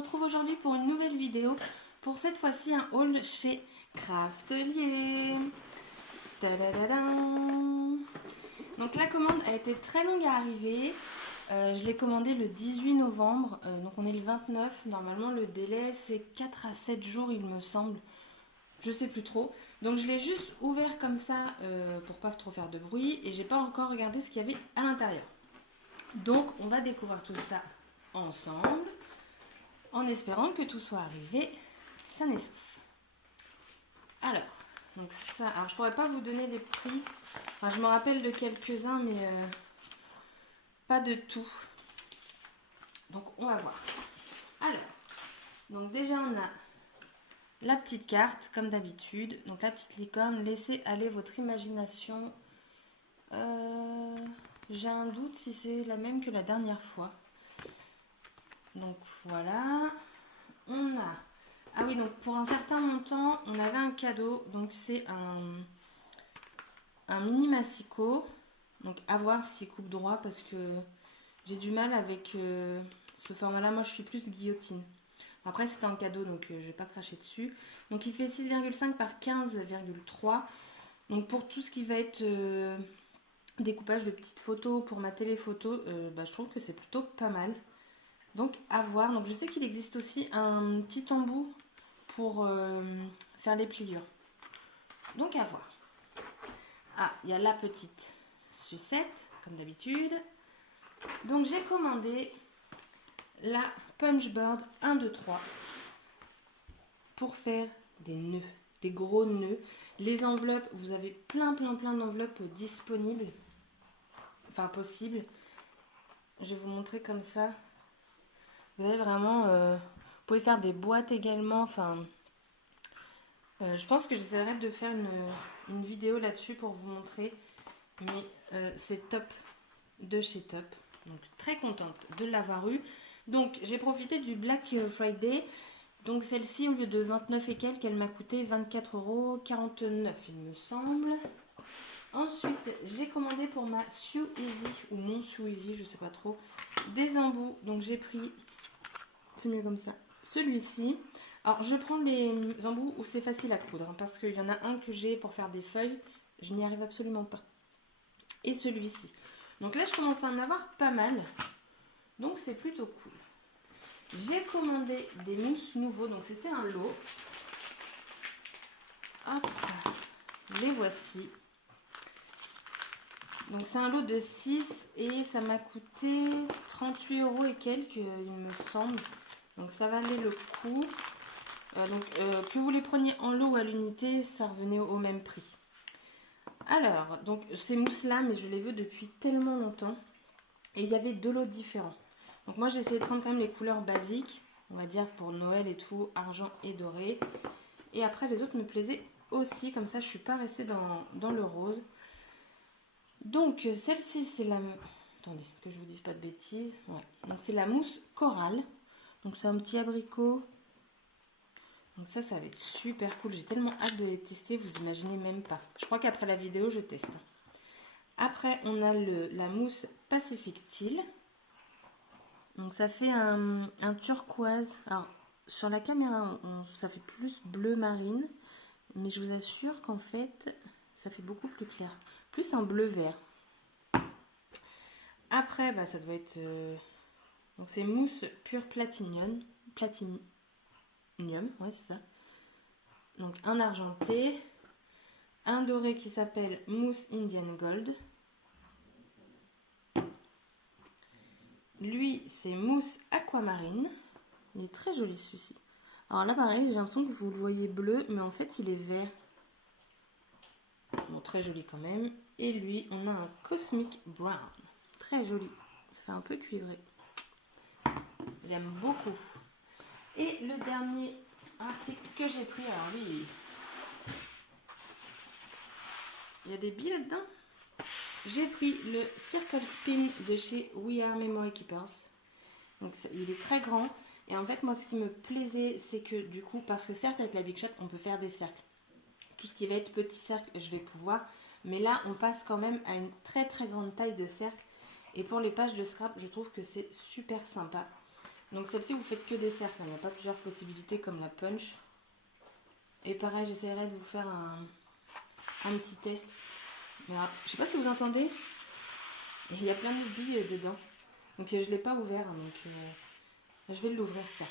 retrouve aujourd'hui pour une nouvelle vidéo. Pour cette fois-ci un haul chez Craftelier. Tadadadam. Donc la commande a été très longue à arriver. Je l'ai commandé le 18 novembre, donc on est le 29. Normalement le délai c'est 4 à 7 jours il me semble. Je sais plus trop. Donc je l'ai juste ouvert comme ça pour pas trop faire de bruit. Et j'ai pas encore regardé ce qu'il y avait à l'intérieur. Donc on va découvrir tout ça ensemble. En espérant que tout soit arrivé sain et sauf. Alors, donc ça, alors je pourrais pas vous donner les prix. Enfin, je me rappelle de quelques-uns, mais pas de tout. Donc on va voir. Alors, donc déjà on a la petite carte, comme d'habitude. Donc la petite licorne, laissez aller votre imagination. J'ai un doute si c'est la même que la dernière fois. Donc voilà. On a... Ah oui, donc pour un certain montant, on avait un cadeau. Donc c'est un mini massicot. Donc à voir s'il coupe droit parce que j'ai du mal avec ce format-là. Moi, je suis plus guillotine. Après, c'était un cadeau, donc je vais pas cracher dessus. Donc il fait 6,5 par 15,3. Donc pour tout ce qui va être découpage de petites photos pour ma téléphoto, je trouve que c'est plutôt pas mal. Donc à voir. Donc je sais qu'il existe aussi un petit embout pour faire les pliures. Donc à voir. Ah, il y a la petite sucette, comme d'habitude. Donc j'ai commandé la Punchboard 1, 2, 3 pour faire des nœuds, des gros nœuds. Les enveloppes, vous avez plein d'enveloppes disponibles. Enfin possibles. Je vais vous montrer comme ça. Vous avez vraiment... vous pouvez faire des boîtes également. Enfin, je pense que j'essaierai de faire une vidéo là-dessus pour vous montrer. Mais c'est top de chez Top. Donc très contente de l'avoir eu. Donc j'ai profité du Black Friday. Donc celle-ci, au lieu de 29 et quelques, elle m'a coûté 24,49 € il me semble. Ensuite, j'ai commandé pour ma Sew Easy, ou mon Sew Easy, je sais pas trop, des embouts. Donc j'ai pris, c'est mieux comme ça, celui-ci. Alors je prends les embouts où c'est facile à coudre, hein, parce qu'il y en a un que j'ai pour faire des feuilles, je n'y arrive absolument pas. Et celui-ci. Donc là, je commence à en avoir pas mal. Donc c'est plutôt cool. J'ai commandé des mousses nouveaux. Donc c'était un lot. Hop. Les voici. Donc c'est un lot de 6 et ça m'a coûté 38 € et quelques, il me semble. Donc ça valait le coup. Que vous les preniez en lot ou à l'unité, ça revenait au même prix. Alors, donc ces mousses-là, mais je les veux depuis tellement longtemps. Et il y avait deux lots différents. Donc moi j'ai essayé de prendre quand même les couleurs basiques. On va dire pour Noël et tout, argent et doré. Et après les autres me plaisaient aussi. Comme ça je suis pas restée dans le rose. Donc celle-ci c'est la... Attendez, que je vous dise pas de bêtises. Ouais. Donc c'est la mousse corail. Donc c'est un petit abricot. Donc ça va être super cool. J'ai tellement hâte de les tester, vous imaginez même pas. Je crois qu'après la vidéo, je teste. Après, on a la mousse Pacific Teal. Donc ça fait un turquoise. Alors, sur la caméra, ça fait plus bleu marine. Mais je vous assure qu'en fait, ça fait beaucoup plus clair. Plus un bleu vert. Après, ça doit être... donc c'est mousse pure platinium. Ouais, c'est ça. Donc un argenté, un doré qui s'appelle Mousse Indian Gold. Lui, c'est Mousse Aquamarine. Il est très joli celui-ci. Alors là, pareil, j'ai l'impression que vous le voyez bleu, mais en fait, il est vert. Bon, très joli quand même. Et lui, on a un Cosmic Brown. Très joli. Ça fait un peu cuivré. J'aime beaucoup. Et le dernier article que j'ai pris, alors lui, il y a des billes là-dedans. J'ai pris le Circle Spin de chez We Are Memory Keepers. Donc il est très grand. Et en fait, moi, ce qui me plaisait, c'est que du coup, parce que certes, avec la Big Shot, on peut faire des cercles. Tout ce qui va être petit cercle, je vais pouvoir. Mais là, on passe quand même à une très grande taille de cercle. Et pour les pages de scrap, je trouve que c'est super sympa. Donc celle-ci, vous faites que des cercles, il n'y a pas plusieurs possibilités comme la punch. Et pareil, j'essaierai de vous faire un petit test. Voilà. Je sais pas si vous entendez, il y a plein de billes dedans. Donc je ne l'ai pas ouvert, donc je vais l'ouvrir, tiens.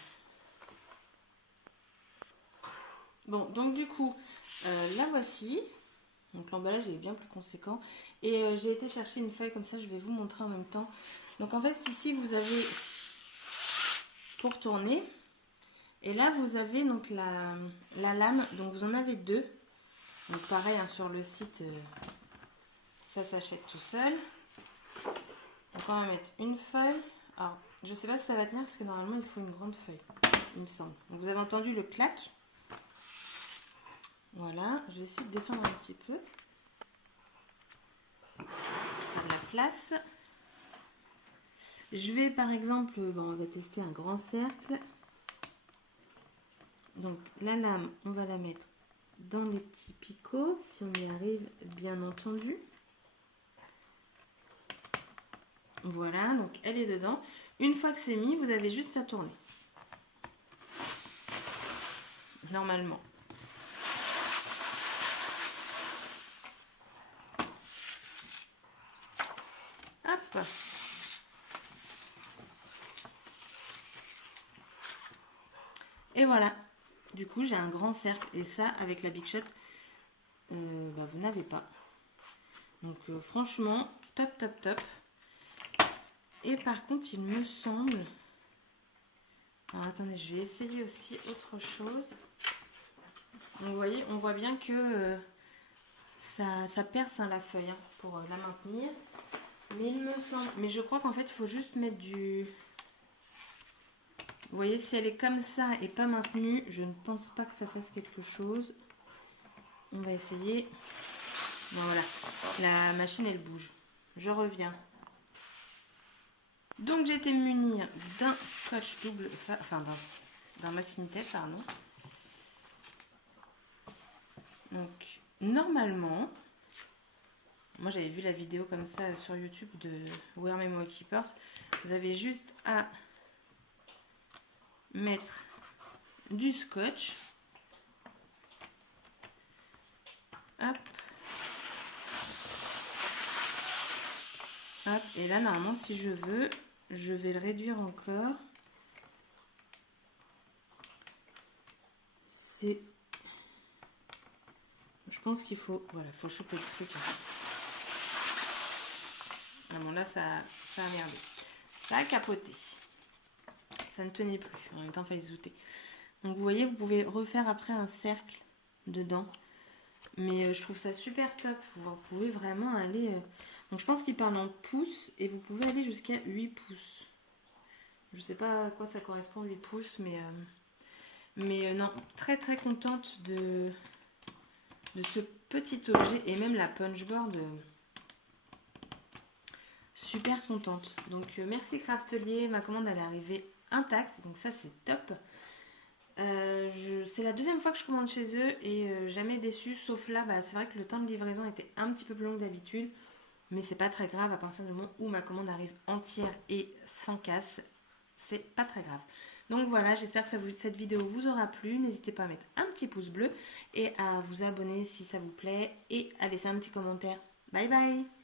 Bon, donc du coup, la voici. Donc l'emballage est bien plus conséquent. Et j'ai été chercher une feuille comme ça, je vais vous montrer en même temps. Donc en fait, ici, vous avez pour tourner. Et là, vous avez donc la lame. Donc vous en avez deux. Donc pareil, hein, sur le site, ça s'achète tout seul. Donc on va mettre une feuille. Alors, je sais pas si ça va tenir parce que normalement, il faut une grande feuille, il me semble. Donc vous avez entendu le clac. Voilà, je vais essayer de descendre un petit peu. Faire de la place. Je vais par exemple, bon, on va tester un grand cercle. Donc la lame, on va la mettre dans les petits picots, si on y arrive bien entendu. Voilà, donc elle est dedans. Une fois que c'est mis, vous avez juste à tourner. Normalement. Hop. Et voilà. Du coup, j'ai un grand cercle. Et ça, avec la Big Shot, bah, vous n'avez pas. Donc franchement, top, top, top. Et par contre, il me semble... Alors attendez, je vais essayer aussi autre chose. Donc vous voyez, on voit bien que ça perce hein, la feuille hein, pour la maintenir. Mais il me semble... Mais je crois qu'en fait, il faut juste mettre du... Vous voyez, si elle est comme ça et pas maintenue, je ne pense pas que ça fasse quelque chose. On va essayer. Bon, voilà, la machine, elle bouge. Je reviens. Donc, j'ai été munir d'un scotch double... Enfin, d'un masking-tape, pardon. Donc, normalement... Moi, j'avais vu la vidéo comme ça sur YouTube de Wear Memo Keepers. Vous avez juste à mettre du scotch. Hop. Hop. Et là, normalement, si je veux, je vais le réduire encore. C'est... Je pense qu'il faut... Voilà, faut choper le truc. Ah bon, là, ça a merdé. Ça a capoté. Ça ne tenait plus. En même temps, il fallait se douter. Donc, vous voyez, vous pouvez refaire après un cercle dedans. Mais je trouve ça super top. Vous pouvez vraiment aller... Donc, je pense qu'il parle en pouces. Et vous pouvez aller jusqu'à 8 pouces. Je sais pas à quoi ça correspond, 8 pouces. Mais non, très très contente de ce petit objet. Et même la punchboard... super contente. Donc merci Craftelier, ma commande elle est arrivée intacte, donc ça c'est top. C'est la deuxième fois que je commande chez eux et jamais déçue, sauf là, bah, c'est vrai que le temps de livraison était un petit peu plus long que d'habitude, mais c'est pas très grave à partir du moment où ma commande arrive entière et sans casse, c'est pas très grave. Donc voilà, j'espère que cette vidéo vous aura plu. N'hésitez pas à mettre un petit pouce bleu et à vous abonner si ça vous plaît et à laisser un petit commentaire. Bye bye!